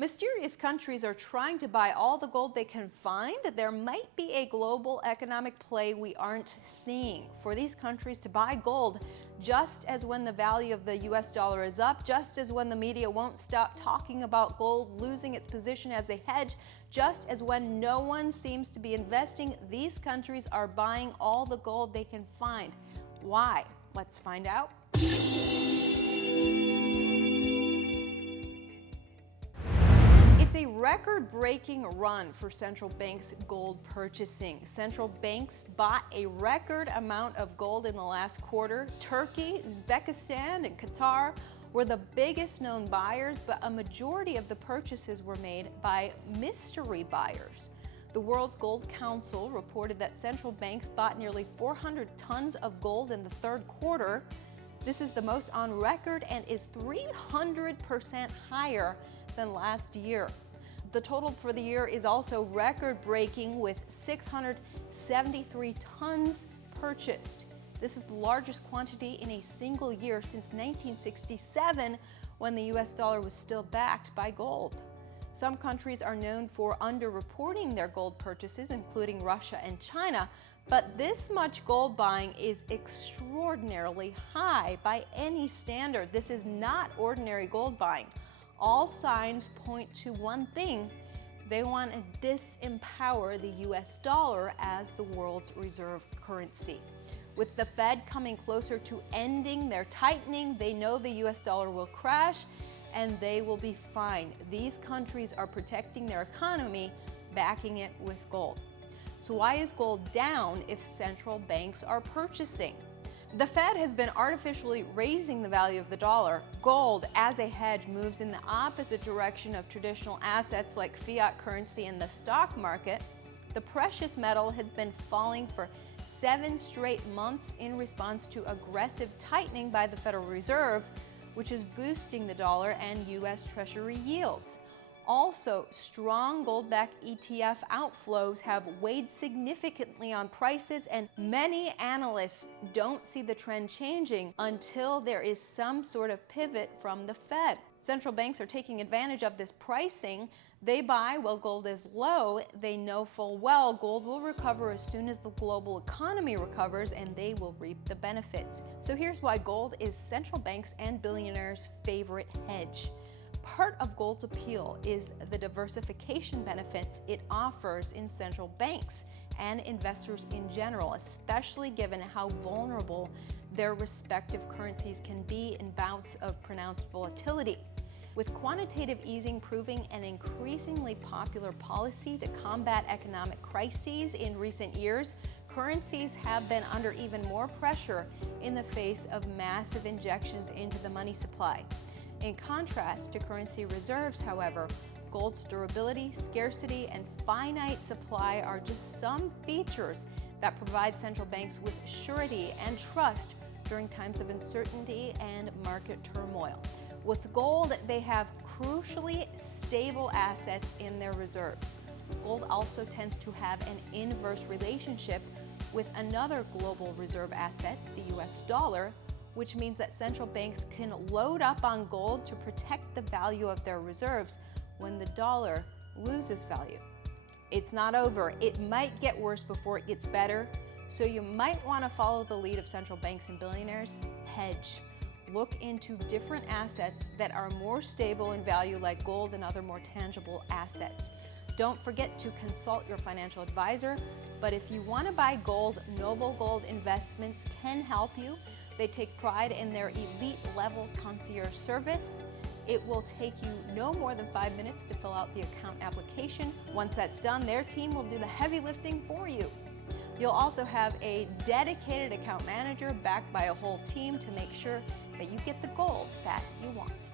Mysterious countries are trying to buy all the gold they can find. There might be a global economic play we aren't seeing for these countries to buy gold just as when the value of the US dollar is up, just as when the media won't stop talking about gold losing its position as a hedge, just as when no one seems to be investing, these countries are buying all the gold they can find. Why? Let's find out. It's a record-breaking run for central banks' gold purchasing. Central banks bought a record amount of gold in the last quarter. Turkey, Uzbekistan, and Qatar were the biggest known buyers, but a majority of the purchases were made by mystery buyers. The World Gold Council reported that central banks bought nearly 400 tons of gold in the third quarter. This is the most on record and is 300% higher than last year. The total for the year is also record-breaking with 673 tons purchased. This is the largest quantity in a single year since 1967, when the US dollar was still backed by gold. Some countries are known for underreporting their gold purchases, including Russia and China, but this much gold buying is extraordinarily high by any standard. This is not ordinary gold buying. All signs point to one thing: they want to disempower the US dollar as the world's reserve currency. With the Fed coming closer to ending their tightening, they know the US dollar will crash and they will be fine. These countries are protecting their economy, backing it with gold. So why is gold down if central banks are purchasing? The Fed has been artificially raising the value of the dollar. Gold, as a hedge, moves in the opposite direction of traditional assets like fiat currency and the stock market. The precious metal has been falling for 7 straight months in response to aggressive tightening by the Federal Reserve, which is boosting the dollar and US Treasury yields. Also, strong gold-backed ETF outflows have weighed significantly on prices, and many analysts don't see the trend changing until there is some sort of pivot from the Fed. Central banks are taking advantage of this pricing. They buy while gold is low. They know full well gold will recover as soon as the global economy recovers, and they will reap the benefits. So here's why gold is central banks and billionaires' favorite hedge. Part of gold's appeal is the diversification benefits it offers in central banks and investors in general, especially given how vulnerable their respective currencies can be in bouts of pronounced volatility. With quantitative easing proving an increasingly popular policy to combat economic crises in recent years, currencies have been under even more pressure in the face of massive injections into the money supply. In contrast to currency reserves, however, gold's durability, scarcity, and finite supply are just some features that provide central banks with surety and trust during times of uncertainty and market turmoil. With gold, they have crucially stable assets in their reserves. Gold also tends to have an inverse relationship with another global reserve asset, the US dollar, which means that central banks can load up on gold to protect the value of their reserves when the dollar loses value. It's not over. It might get worse before it gets better, so you might want to follow the lead of central banks and billionaires. Hedge. Look into different assets that are more stable in value, like gold and other more tangible assets. Don't forget to consult your financial advisor, but if you want to buy gold, Noble Gold Investments can help you. They take pride in their elite-level concierge service. It will take you no more than 5 minutes to fill out the account application. Once that's done, their team will do the heavy lifting for you. You'll also have a dedicated account manager backed by a whole team to make sure that you get the gold that you want.